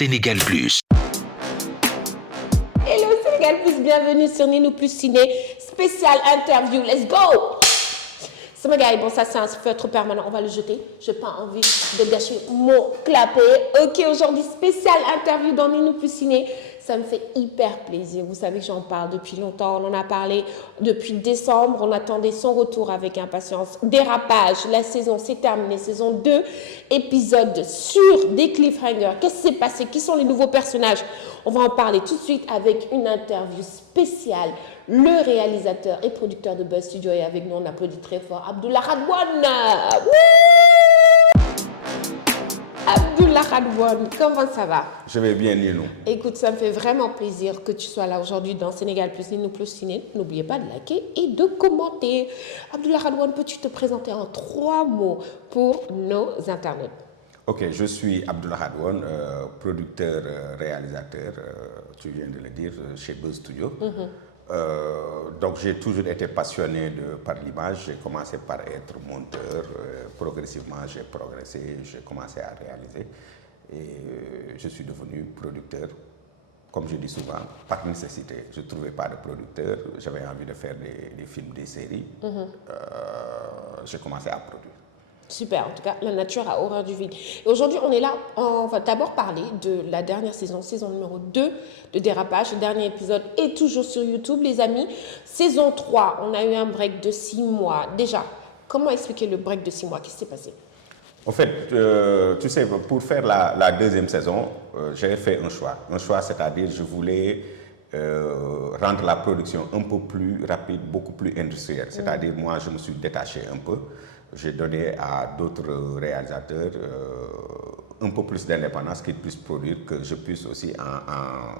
Sénégal Plus. Hello Sénégal Plus, bienvenue sur Ninou Plus Ciné, spécial interview, let's go! Sama gars yi, bon ça c'est un feutre permanent, on va le jeter, j'ai pas envie de gâcher mon clapet. Ok, aujourd'hui spécial interview dans Ninou Plus Ciné, ça me fait hyper plaisir, vous savez que j'en parle depuis longtemps, on en a parlé depuis décembre, on attendait son retour avec impatience. Dérapage, la saison s'est terminée, saison 2, épisode sur des cliffhangers. Qu'est-ce qui s'est passé? Qui sont les nouveaux personnages? On va en parler tout de suite avec une interview spéciale. Le réalisateur et producteur de Buzz Studio est avec nous, on applaudit très fort, Abdullah Radwan. Abdullah Radwan, comment ça va? Je vais bien, Ninou. Écoute, ça me fait vraiment plaisir que tu sois là aujourd'hui dans Sénégal Plus, Ninou Plus Ciné. N'oubliez pas de liker et de commenter. Abdullah Radwan, peux-tu te présenter en 3 mots pour nos internautes? Ok, je suis Abdullah Radwan, producteur, réalisateur, tu viens de le dire, chez Buzz Studio. Donc j'ai toujours été passionné par l'image. J'ai commencé par être monteur. Progressivement, j'ai progressé, j'ai commencé à réaliser. Et je suis devenu producteur. Comme je dis souvent, par nécessité. Je ne trouvais pas de producteur. J'avais envie de faire des films, des séries. J'ai commencé à produire. Super, en tout cas, la nature a horreur du vide. Et aujourd'hui, on est là, on va d'abord parler de la dernière saison, saison numéro 2 de Dérapage. Le dernier épisode est toujours sur YouTube, les amis. Saison 3, on a eu un break de 6 mois. Déjà, comment expliquer le break de 6 mois? Qu'est-ce qui s'est passé? En fait, tu sais, pour faire la deuxième saison, j'ai fait un choix. Un choix, c'est-à-dire je voulais rendre la production un peu plus rapide, beaucoup plus industrielle. C'est-à-dire, moi, je me suis détaché un peu. J'ai donné à d'autres réalisateurs un peu plus d'indépendance, qu'ils puissent produire, que je puisse aussi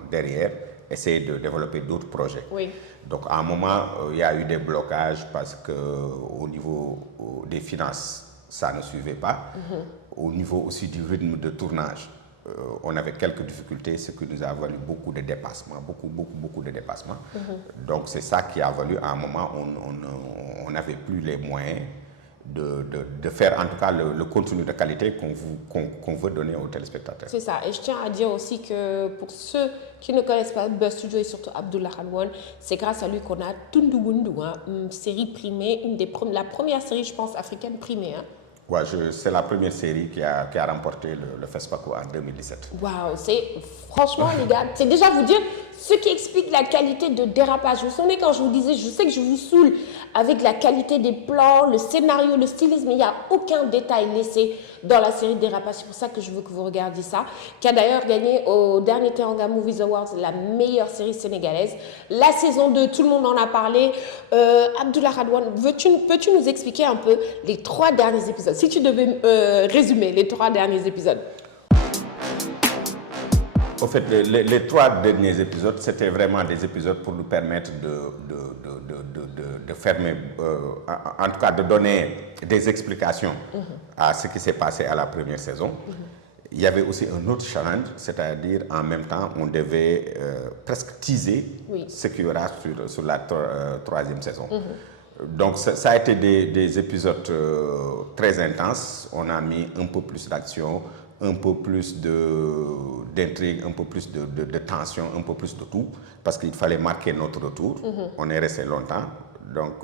derrière essayer de développer d'autres projets. Oui. Donc à un moment, il y a eu des blocages parce qu'au niveau des finances, ça ne suivait pas. Au niveau aussi du rythme de tournage, on avait quelques difficultés, ce qui nous a valu beaucoup de dépassements, beaucoup de dépassements. Donc c'est ça qui a valu, à un moment, on n'avait plus les moyens de faire en tout cas le contenu de qualité qu'on veut donner aux téléspectateurs. C'est ça, et je tiens à dire aussi que pour ceux qui ne connaissent pas Buzz Studio et surtout Abdullah Radwan, c'est grâce à lui qu'on a Tundugundu, une série primée, la première série, je pense, africaine primée. Ouais, c'est la première série qui a remporté le FESPACO en 2017. Waouh, franchement les gars, c'est déjà vous dire ce qui explique la qualité de Dérapage. Vous vous souvenez quand je vous disais, je sais que je vous saoule avec la qualité des plans, le scénario, le stylisme, mais il n'y a aucun détail laissé dans la série Dérapage. C'est pour ça que je veux que vous regardiez ça, qui a d'ailleurs gagné au dernier Teranga Movies Awards la meilleure série sénégalaise. La saison 2, tout le monde en a parlé. Abdullah Radwan, peux-tu nous expliquer un peu les 3 derniers épisodes? Si tu devais résumer les 3 derniers épisodes. En fait, les 3 derniers épisodes, c'était vraiment des épisodes pour nous permettre de fermer, en tout cas de donner des explications à ce qui s'est passé à la première saison. Il y avait aussi un autre challenge, c'est-à-dire en même temps, on devait presque teaser ce qu'il y aura sur la 3e saison. Donc ça a été des épisodes très intenses. On a mis un peu plus d'action, un peu plus d'intrigue, un peu plus de tension, un peu plus de tout, parce qu'il fallait marquer notre retour. On est resté longtemps. Donc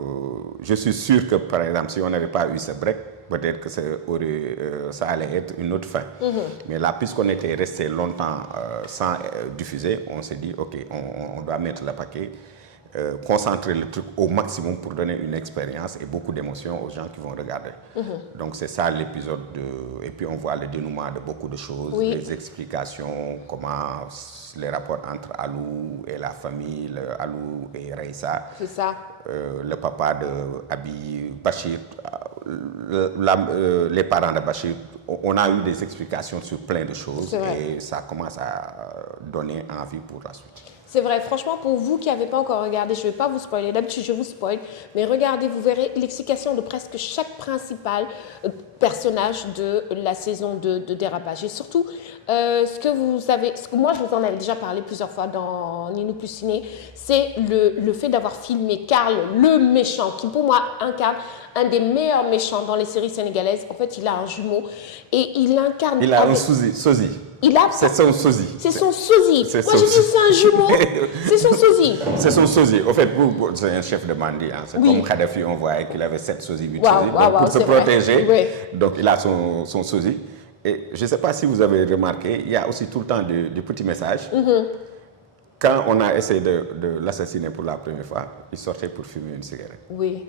je suis sûr que, par exemple, si on n'avait pas eu ce break, peut-être que ça allait être une autre fin. Mais là, puisqu'on était resté longtemps sans diffuser, on s'est dit, OK, on doit mettre le paquet, concentrer le truc au maximum pour donner une expérience et beaucoup d'émotions aux gens qui vont regarder. Donc c'est ça l'épisode 2. Et puis on voit le dénouement de beaucoup de choses, les explications, comment les rapports entre Alou et la famille, Alou et Reissa. C'est ça. Le papa de Abi, Bachir, les parents de Bachir. On a eu des explications sur plein de choses et ça commence à donner envie pour la suite. C'est vrai, franchement, pour vous qui n'avez pas encore regardé, je ne vais pas vous spoiler, d'habitude je vous spoil, mais regardez, vous verrez l'explication de presque chaque principal personnage de la saison de Dérapage. Et surtout, ce que moi je vous en avais déjà parlé plusieurs fois dans Ninou Plus Ciné, c'est le fait d'avoir filmé Karl, le méchant, qui pour moi incarne un des meilleurs méchants dans les séries sénégalaises. En fait, il a un jumeau et il incarne... Il a un sosie. C'est son sosie. C'est son sosie. C'est Moi, son je dis c'est un jumeau. C'est son sosie. C'est son sosie. Au fait, c'est un chef de bandit. Hein. C'est Oui. comme Kadhafi, on voyait qu'il avait 7 sosies, 8 Waouh, sosies. waouh, Donc, pour se c'est vrai. protéger, Oui. donc il a son sosie. Et je ne sais pas si vous avez remarqué, il y a aussi tout le temps des petits messages. Quand on a essayé de l'assassiner pour la première fois, il sortait pour fumer une cigarette. Oui.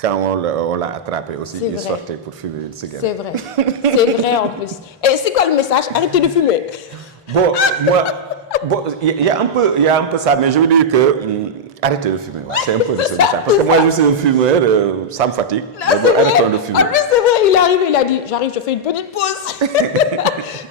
Quand on l'a attrapé aussi, C'est il vrai. sortait pour fumer une cigarette. C'est vrai. C'est vrai en plus. Et c'est quoi le message? Arrêtez de fumer. Bon, moi, il y a un peu ça, mais je veux dire que arrêtez de fumer. Ouais, c'est un peu ça. Parce que moi, je suis un fumeur, ça me fatigue. Mais bon, arrêtons de fumer. En plus, c'est vrai, il est arrivé, il a dit, j'arrive, je fais une petite pause.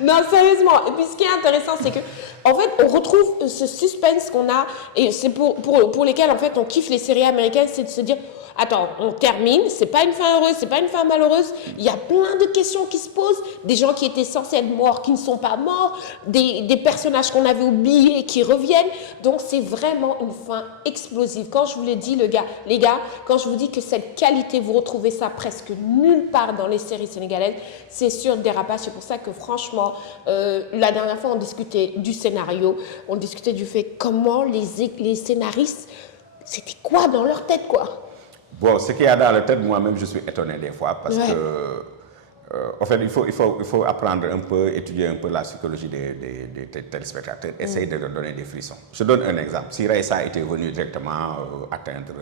Non, sérieusement. Et puis, ce qui est intéressant, c'est que, en fait, on retrouve ce suspense qu'on a, et c'est pour lesquels, en fait, on kiffe les séries américaines, c'est de se dire, attends, on termine, c'est pas une fin heureuse, c'est pas une fin malheureuse. Il y a plein de questions qui se posent, des gens qui étaient censés être morts, qui ne sont pas morts, des personnages qu'on avait oubliés qui reviennent. Donc c'est vraiment une fin explosive. Quand je vous l'ai dit, les gars, quand je vous dis que cette qualité, vous retrouvez ça presque nulle part dans les séries sénégalaises, c'est sur Dérapage. C'est pour ça que franchement, la dernière fois, on discutait du scénario, on discutait du fait comment les scénaristes, c'était quoi dans leur tête, quoi. Bon, ce qu'il y a dans la tête, moi-même, je suis étonné des fois parce que, en fait, il faut apprendre un peu, étudier un peu la psychologie des téléspectateurs, essayer de leur donner des frissons. Je donne un exemple. Si Raissa était venu directement atteindre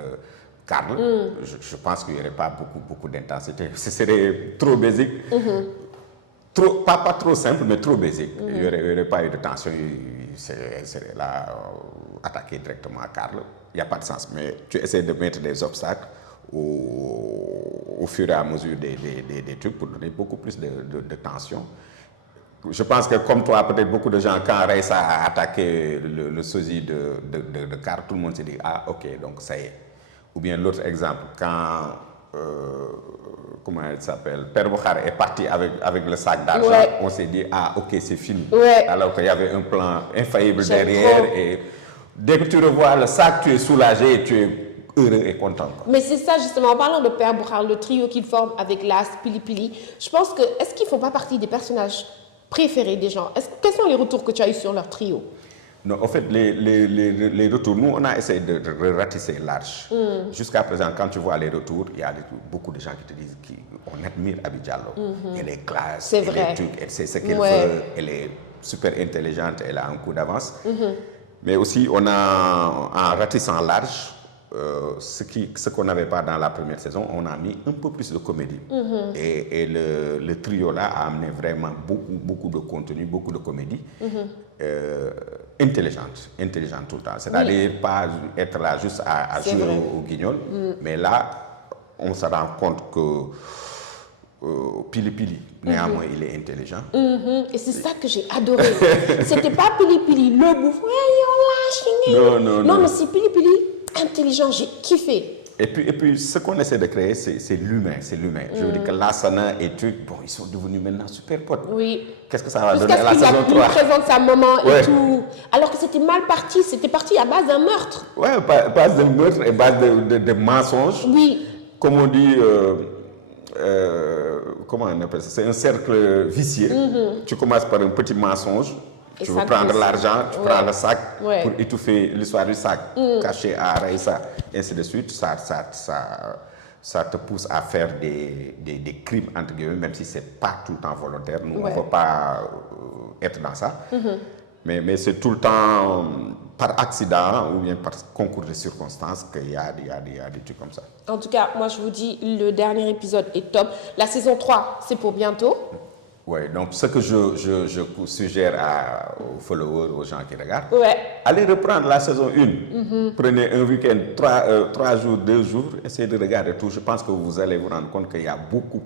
Karl, je pense qu'il n'y aurait pas beaucoup d'intensité. Ce serait trop basique. Pas trop simple, mais trop basique. Il n'y aurait pas eu de tension. Il serait là, attaqué directement à Karl. Il n'y a pas de sens. Mais tu essaies de mettre des obstacles au fur et à mesure des trucs pour donner beaucoup plus de tension. Je pense que comme toi, peut-être beaucoup de gens, quand Raissa a attaqué le sosie de Karl, tout le monde s'est dit, ah ok, donc ça y est. Ou bien l'autre exemple, quand, comment elle s'appelle, Père Boukhar est parti avec le sac d'argent, on s'est dit, ah ok, c'est fini. Alors qu'il y avait un plan infaillible derrière. Et dès que tu revois le sac, tu es soulagé et tu es heureux et content. Mais c'est ça justement, en parlant de Père Boukhar, le trio qu'il forme avec Las, Pili Pili, je pense que, est-ce qu'ils ne font pas partie des personnages préférés des gens? Quels sont les retours que tu as eu sur leur trio? Non, en fait, les retours, nous, on a essayé de ratisser large. Jusqu'à présent, quand tu vois les retours, il y a beaucoup de gens qui te disent qu'on admire Abi Diallo. Elle est classe, c'est vrai. Elle sait ce qu'elle veut, elle est super intelligente, elle a un coup d'avance. Mais aussi, on a, en ratissant large, ce qu'on n'avait pas dans la première saison, on a mis un peu plus de comédie. Et le trio là a amené vraiment beaucoup de contenu, beaucoup de comédie. Intelligente tout le temps. C'est-à-dire pas être là juste à jouer au guignol, mais là, on se rend compte que Pili Pili, néanmoins, il est intelligent. Et c'est ça que j'ai adoré. C'était pas Pili Pili, le bouffon. Non, mais c'est Pili Pili intelligent, j'ai kiffé. Et puis, ce qu'on essaie de créer, c'est l'humain. Je veux dire que Lassana et trucs, bon, ils sont devenus maintenant super potes. Oui. Qu'est-ce que ça va donner à la saison 3? Il présente sa maman et tout. Alors que c'était mal parti. C'était parti à base d'un meurtre. Ouais, base de meurtre et base de mensonges. Oui. Comme on dit, comment on appelle ça? C'est un cercle vicieux. Tu commences par un petit mensonge. Tu veux prendre l'argent, tu prends le sac pour étouffer l'histoire du sac, caché à Raissa, et ainsi de suite. Ça te pousse à faire des crimes, entre guillemets, même si ce n'est pas tout le temps volontaire. Nous, on ne veut pas être dans ça. Mais c'est tout le temps par accident ou bien par concours de circonstances qu'il y a des trucs comme ça. En tout cas, moi, je vous dis, le dernier épisode est top. La saison 3, c'est pour bientôt. Oui, donc ce que je suggère aux followers, aux gens qui regardent, allez reprendre la saison 1. Prenez un week-end, 3 jours, 2 jours, essayez de regarder tout. Je pense que vous allez vous rendre compte qu'il y a beaucoup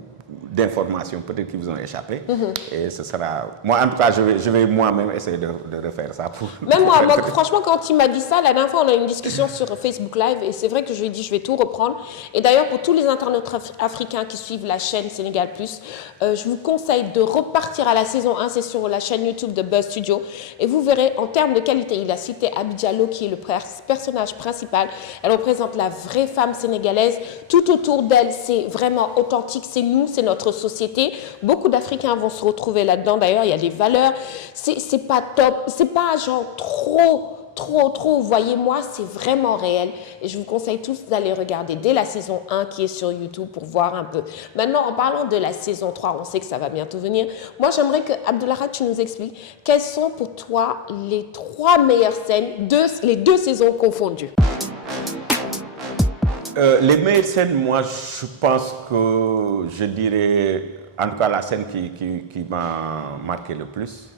d'informations peut-être qui vous ont échappé. Et ce sera... Moi, en tout cas, je vais moi-même essayer de refaire ça. Même moi, franchement, quand il m'a dit ça, la dernière fois, on a eu une discussion sur Facebook Live et c'est vrai que je lui ai dit, je vais tout reprendre. Et d'ailleurs, pour tous les internautes africains qui suivent la chaîne Sénégal+, je vous conseille de repartir à la saison 1, c'est sur la chaîne YouTube de Buzz Studio. Et vous verrez, en termes de qualité, il a cité Abi Diallo, qui est le personnage principal. Elle représente la vraie femme sénégalaise. Tout autour d'elle, c'est vraiment authentique, c'est nous, c'est notre notre société. Beaucoup d'Africains vont se retrouver là-dedans. D'ailleurs, il y a des valeurs. C'est pas top. C'est pas genre trop. Voyez-moi, c'est vraiment réel. Et je vous conseille tous d'aller regarder dès la saison 1 qui est sur YouTube pour voir un peu. Maintenant, en parlant de la saison 3, on sait que ça va bientôt venir. Moi, j'aimerais que, Abdulahad, tu nous expliques quelles sont pour toi les 3 meilleures scènes, les 2 saisons confondues. Les meilleures scènes, moi, je pense que je dirais, en tout cas, la scène qui m'a marqué le plus,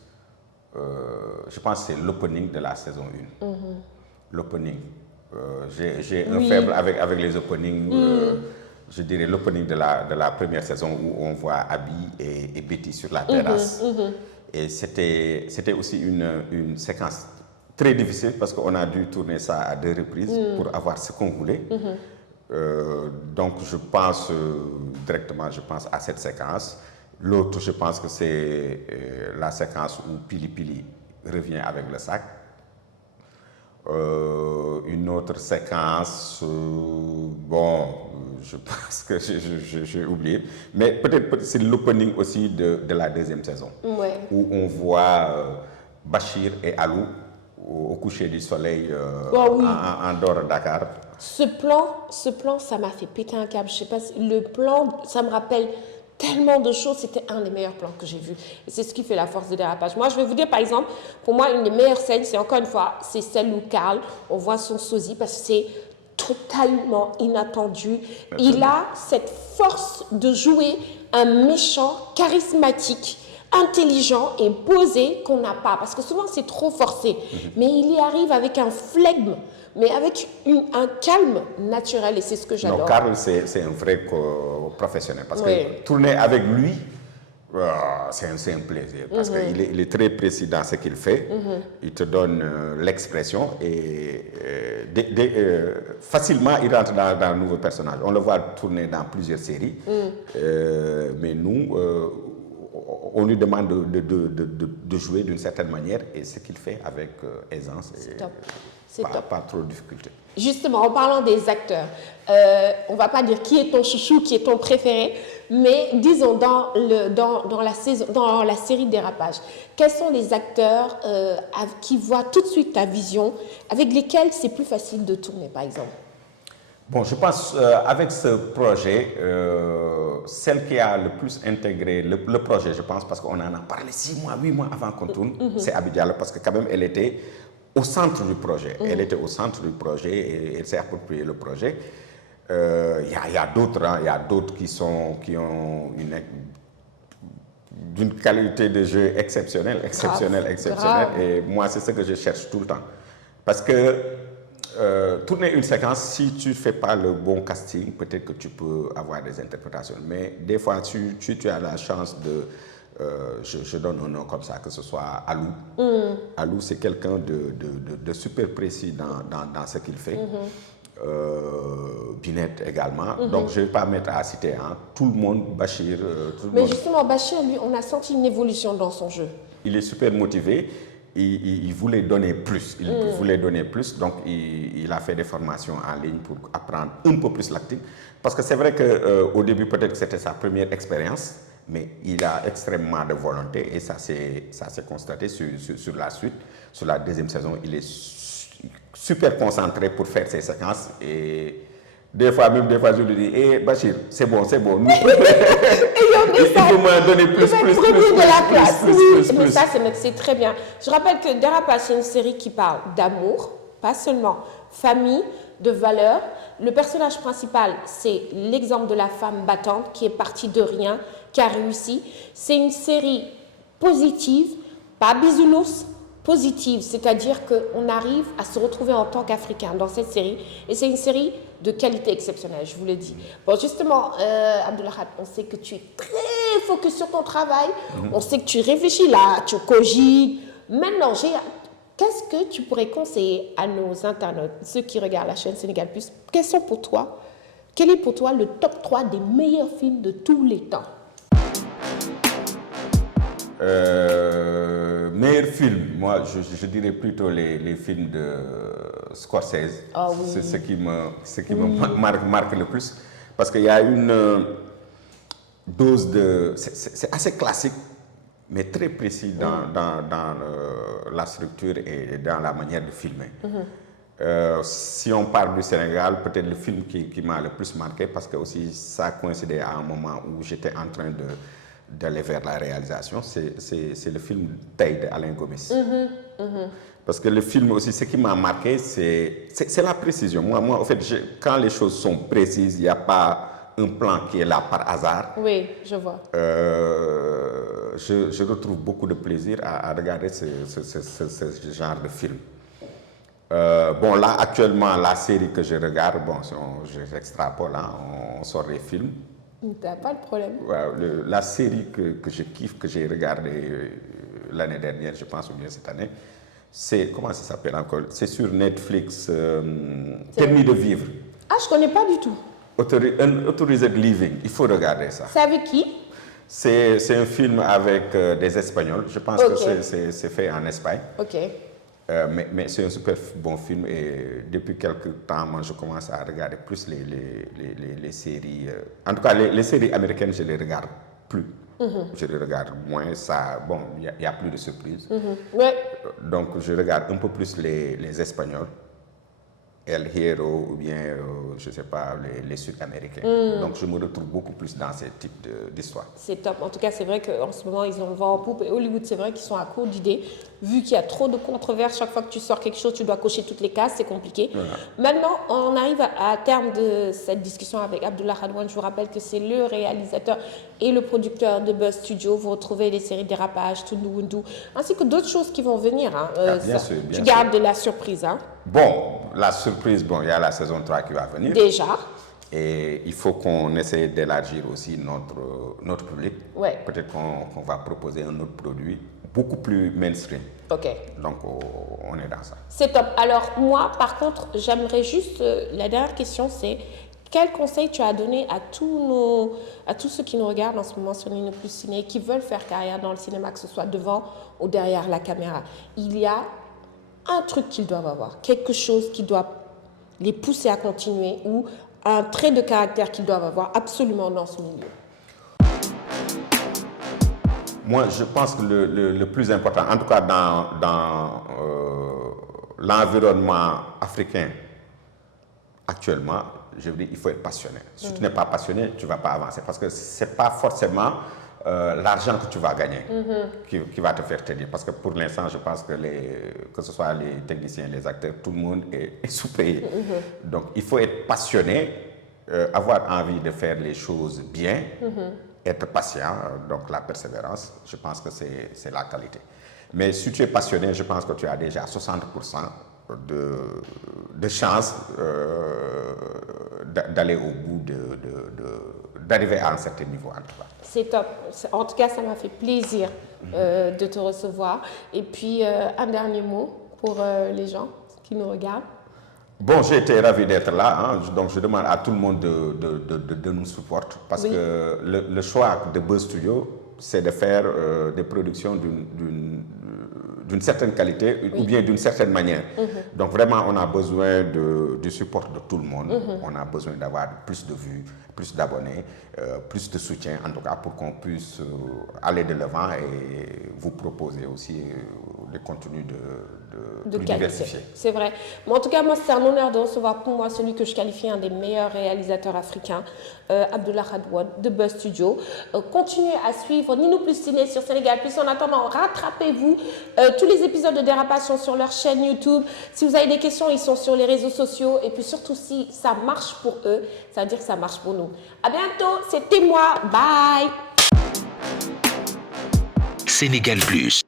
je pense que c'est l'opening de la saison 1. L'opening. J'ai un faible avec les openings. Je dirais l'opening de la première saison où on voit Abby et Betty sur la terrasse. Et c'était aussi une séquence très difficile parce qu'on a dû tourner ça à 2 reprises pour avoir ce qu'on voulait. Donc je pense directement à cette séquence. L'autre, je pense que c'est la séquence où Pili Pili revient avec le sac. Une autre séquence, je pense que j'ai oublié, mais peut-être c'est l'opening aussi de la 2e saison, où on voit Bachir et Alou au coucher du soleil en dehors de Dakar. Ce plan, ça m'a fait péter un câble. Je sais pas, le plan, ça me rappelle tellement de choses. C'était un des meilleurs plans que j'ai vus. Et c'est ce qui fait la force de Dérapage. Moi, je vais vous dire, par exemple, pour moi, une des meilleures scènes, c'est encore une fois, c'est celle où Karl, on voit son sosie, parce que c'est totalement inattendu. Il a cette force de jouer un méchant charismatique, intelligent et posé qu'on n'a pas. Parce que souvent, c'est trop forcé. Mais il y arrive avec un flegme, mais avec un calme naturel, et c'est ce que j'adore. Non, Karl, c'est un vrai professionnel, parce que tourner avec lui, c'est un plaisir, parce qu'il est très précis dans ce qu'il fait, il te donne l'expression, et facilement, il rentre dans un nouveau personnage. On le voit tourner dans plusieurs séries, mais nous, on lui demande de jouer d'une certaine manière, et ce qu'il fait avec aisance. C'est top. Pas trop de difficulté. Justement, en parlant des acteurs, on ne va pas dire qui est ton chouchou, qui est ton préféré, mais disons dans la série Dérapage, quels sont les acteurs qui voient tout de suite ta vision, avec lesquels c'est plus facile de tourner, par exemple? Bon, je pense avec ce projet, celle qui a le plus intégré le projet, je pense, parce qu'on en a parlé 6 mois, 8 mois avant qu'on tourne, c'est Abby Diallo, parce que quand même, elle était au centre du projet. Elle était au centre du projet et elle s'est approprié le projet. Il y a d'autres qui ont d'une qualité de jeu exceptionnelle. Et moi, c'est ce que je cherche tout le temps. Parce que tourner une séquence, si tu ne fais pas le bon casting, peut-être que tu peux avoir des interprétations. Mais des fois, tu as la chance de... je donne un nom comme ça, que ce soit Alou. Alou, c'est quelqu'un de super précis dans ce qu'il fait. Binette également. Donc, je ne vais pas mettre à citer tout le monde, Bachir. Mais justement, Bachir, lui, on a senti une évolution dans son jeu. Il est super motivé. Il voulait donner plus. Donc, il a fait des formations en ligne pour apprendre un peu plus l'acting. Parce que c'est vrai qu'au début, peut-être que c'était sa première expérience. Mais il a extrêmement de volonté et ça s'est constaté sur la suite. Sur la 2e saison, il est super concentré pour faire ses séquences. Et des fois, je lui dis, hey, Bachir, c'est bon. Il faut me donner plus de la place. Mais ça, c'est très bien. Je rappelle que Dérapage, c'est une série qui parle d'amour, pas seulement famille, de valeurs. Le personnage principal, c'est l'exemple de la femme battante qui est partie de rien, qui a réussi. C'est une série positive, pas bisounours, positive, c'est-à-dire qu'on arrive à se retrouver en tant qu'Africain dans cette série, et c'est une série de qualité exceptionnelle, je vous le dis. Bon, justement, Abdulahad, on sait que tu es très focus sur ton travail, on sait que tu réfléchis là, tu cogites. Maintenant, qu'est-ce que tu pourrais conseiller à nos internautes, ceux qui regardent la chaîne Sénégal Plus, quel est pour toi le top 3 des meilleurs films de tous les temps? Meilleur film, moi je dirais plutôt les films de Scorsese. C'est ce qui me marque le plus. Parce qu'il y a dose de... C'est assez classique, mais très précis dans la structure et dans la manière de filmer. Si on parle du Sénégal, peut-être le film qui m'a le plus marqué, parce que aussi ça a coïncidé à un moment où j'étais en train d'aller vers la réalisation, c'est le film Tay de Alain Gomis. Parce que le film aussi, ce qui m'a marqué, c'est la précision. Moi en fait, quand les choses sont précises, il n'y a pas un plan qui est là par hasard. Oui, je vois. Je retrouve beaucoup de plaisir à regarder ce genre de film. Bon, là, actuellement, la série que je regarde, bon, j'extrapole, hein, on sort des films. T'as pas de problème. La série que je kiffe, que j'ai regardée l'année dernière, je pense, ou bien cette année, c'est, comment ça s'appelle encore? C'est sur Netflix, Permis de vivre. Ah, je connais pas du tout. Authorized Living, il faut regarder ça. C'est avec qui? C'est un film avec des Espagnols, je pense que c'est fait en Espagne. Ok. Mais c'est un super bon film et depuis quelques temps, moi, je commence à regarder plus les séries. En tout cas, les séries américaines, je les regarde plus. Je les regarde moins. Bon, il n'y a plus de surprises. Ouais. Donc, je regarde un peu plus les Espagnols. El Hierro ou bien, je ne sais pas, les Sud-Américains. Donc, je me retrouve beaucoup plus dans ce type d'histoire. C'est top. En tout cas, c'est vrai qu'en ce moment, ils ont le vent en poupe. Et Hollywood, c'est vrai qu'ils sont à court d'idées. Vu qu'il y a trop de controverses, chaque fois que tu sors quelque chose, tu dois cocher toutes les cases, c'est compliqué. Voilà. Maintenant, on arrive à terme de cette discussion avec Abdullah Radouane. Je vous rappelle que c'est le réalisateur et le producteur de Buzz Studio. Vous retrouvez les séries Dérapage, Tundu Wundu, ainsi que d'autres choses qui vont venir. Hein. Bien sûr. Tu gardes de la surprise. Hein. Bon, la surprise, bon, il y a la saison 3 qui va venir. Déjà. Et il faut qu'on essaie d'élargir aussi notre public. Ouais. Peut-être qu'on va proposer un autre produit beaucoup plus mainstream. Ok. Donc, on est dans ça. C'est top. Alors, moi, par contre, j'aimerais juste... la dernière question, c'est... Quel conseil tu as donné à tous ceux qui nous regardent en ce moment sur Nino Plus Ciné, qui veulent faire carrière dans le cinéma, que ce soit devant ou derrière la caméra? Il y a un truc qu'ils doivent avoir, quelque chose qui doit les pousser à continuer ou un trait de caractère qu'ils doivent avoir absolument dans ce milieu. Moi, je pense que le plus important, en tout cas dans l'environnement africain actuellement, je veux dire, il faut être passionné. Si tu n'es pas passionné, tu ne vas pas avancer parce que ce n'est pas forcément l'argent que tu vas gagner qui va te faire tenir. Parce que pour l'instant, je pense que ce soit les techniciens, les acteurs, tout le monde est sous-payé. Donc, il faut être passionné, avoir envie de faire les choses bien, être patient, donc la persévérance, je pense que c'est la qualité. Mais si tu es passionné, je pense que tu as déjà 60% de chances d'aller au bout, d'arriver à un certain niveau en tout cas. C'est top. En tout cas, ça m'a fait plaisir de te recevoir. Et puis, un dernier mot pour les gens qui nous regardent. Bon, j'ai été ravi d'être là, hein. Donc je demande à tout le monde de nous supporter parce que le choix de Buzz Studio, c'est de faire des productions d'une certaine qualité ou bien d'une certaine manière. Donc vraiment, on a besoin du support de tout le monde. On a besoin d'avoir plus de vues, plus d'abonnés, plus de soutien en tout cas pour qu'on puisse aller de l'avant et vous proposer aussi des contenus de plus diversifiés. C'est vrai. Mais en tout cas, moi, c'est un honneur de recevoir pour moi celui que je qualifie un des meilleurs réalisateurs africains, Abdullah Radouane de Buzz Studio. Continuez à suivre Nino Plus Ciné sur Sénégal Plus. En attendant, rattrapez-vous. Tous les épisodes de Dérapage sont sur leur chaîne YouTube. Si vous avez des questions, ils sont sur les réseaux sociaux. Et puis surtout, si ça marche pour eux, ça veut dire que ça marche pour nous. À bientôt. C'était moi. Bye. Sénégal Plus.